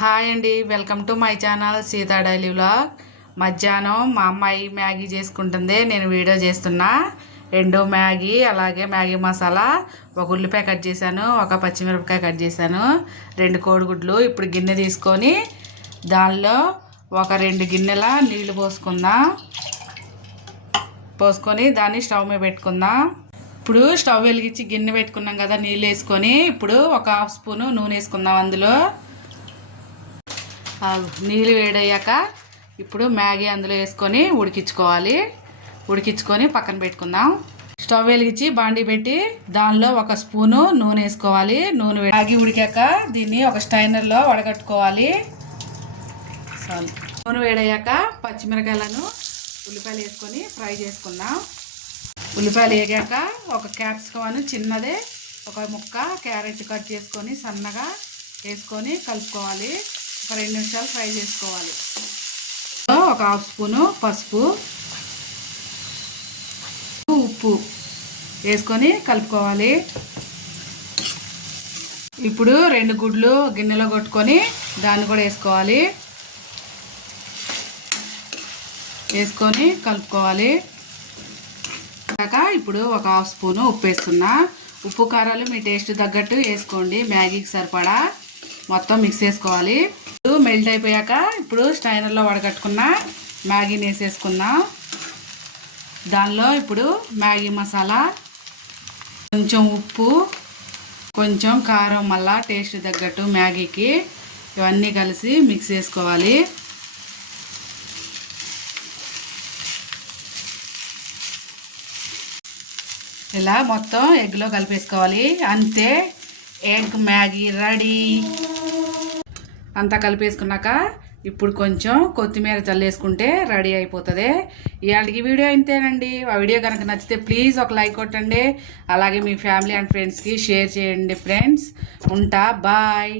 Hi అండి, welcome to my channel Sita daily vlog. మధ్యాహ్నం మా అమ్మాయి మ్యాగీ చేసుకుంటుంది, నేను వీడియో చేస్తున్నా. 2 మ్యాగీ, అలాగే మ్యాగీ మసాలా, ఒక ఉల్లిపాయ కట్ చేశాను, ఒక పచ్చిమిరపకాయ కట్ చేశాను, 2 కోడిగుడ్లు. ఇప్పుడు గిన్నె తీసుకొని దానిలో ఒక 2 గిన్నెల నీళ్లు పోసుకొని దాన్ని స్టవ్ మీద పెట్టుకుందాం. ఇప్పుడు స్టవ్ వెలిగించి గిన్నె పెట్టుకున్నాం కదా, నీళ్ళు వేసుకొని ఇప్పుడు ఒక 1/2 స్పూను నూనె వేసుకుందాం. అందులో నీళ్ళు వేడయ్యాక ఇప్పుడు మ్యాగీ అందులో వేసుకొని ఉడికించుకొని పక్కన పెట్టుకుందాం. స్టవ్ వెలిగించి బాండీ పెట్టి దానిలో 1 స్పూను నూనె వేసుకోవాలి. మ్యాగీ ఉడికాక దీన్ని ఒక స్టైనర్లో వడగట్టుకోవాలి. నూనె వేడయ్యాక పచ్చిమిరకాయలను, ఉల్లిపాయలు వేసుకొని ఫ్రై చేసుకుందాం. ఉల్లిపాయలు వేగాక ఒక క్యాప్సికమ్ చిన్నదే, ఒక ముక్క క్యారెట్ కట్ చేసుకొని సన్నగా వేసుకొని కలుపుకోవాలి. ఒక 2 నిమిషాలు ఫ్రై చేసుకోవాలి. ఒక 1/2 స్పూను పసుపు, ఉప్పు వేసుకొని కలుపుకోవాలి. ఇప్పుడు 2 గుడ్లు గిన్నెలో కొట్టుకొని దాన్ని కూడా వేసుకొని కలుపుకోవాలి. ఇప్పుడు ఒక 1/2 స్పూను ఉప్పు వేస్తున్నా. ఉప్పు కారాలు మీ టేస్ట్ తగ్గట్టు వేసుకోండి. మ్యాగీకి సరిపడా మొత్తం మిక్స్ చేసుకోవాలి. మెల్ట్ అయిపోయాక ఇప్పుడు స్టైనర్లో వడగట్టుకున్న మ్యాగీని వేసేసుకుందాం. దానిలో ఇప్పుడు మ్యాగీ మసాలా, కొంచెం ఉప్పు, కొంచెం కారం, మళ్ళా టేస్ట్ తగ్గట్టు మ్యాగీకి, ఇవన్నీ కలిసి మిక్స్ చేసుకోవాలి. ఇలా మొత్తం ఎగ్లో కలిపేసుకోవాలి. అంతే, ఎగ్ మ్యాగీ రెడీ. అంతా కలిపేసుకున్నాక ఇప్పుడు కొంచెం కొత్తిమీర చల్లేసుకుంటే రెడీ అయిపోతుంది. ఇవాళకి వీడియో ఇంతేనండి. ఆ వీడియో కనుక నచ్చితే ప్లీజ్ ఒక లైక్ కొట్టండి. అలాగే మీ ఫ్యామిలీ అండ్ ఫ్రెండ్స్కి షేర్ చేయండి. ఫ్రెండ్స్ ఉంటా, బాయ్.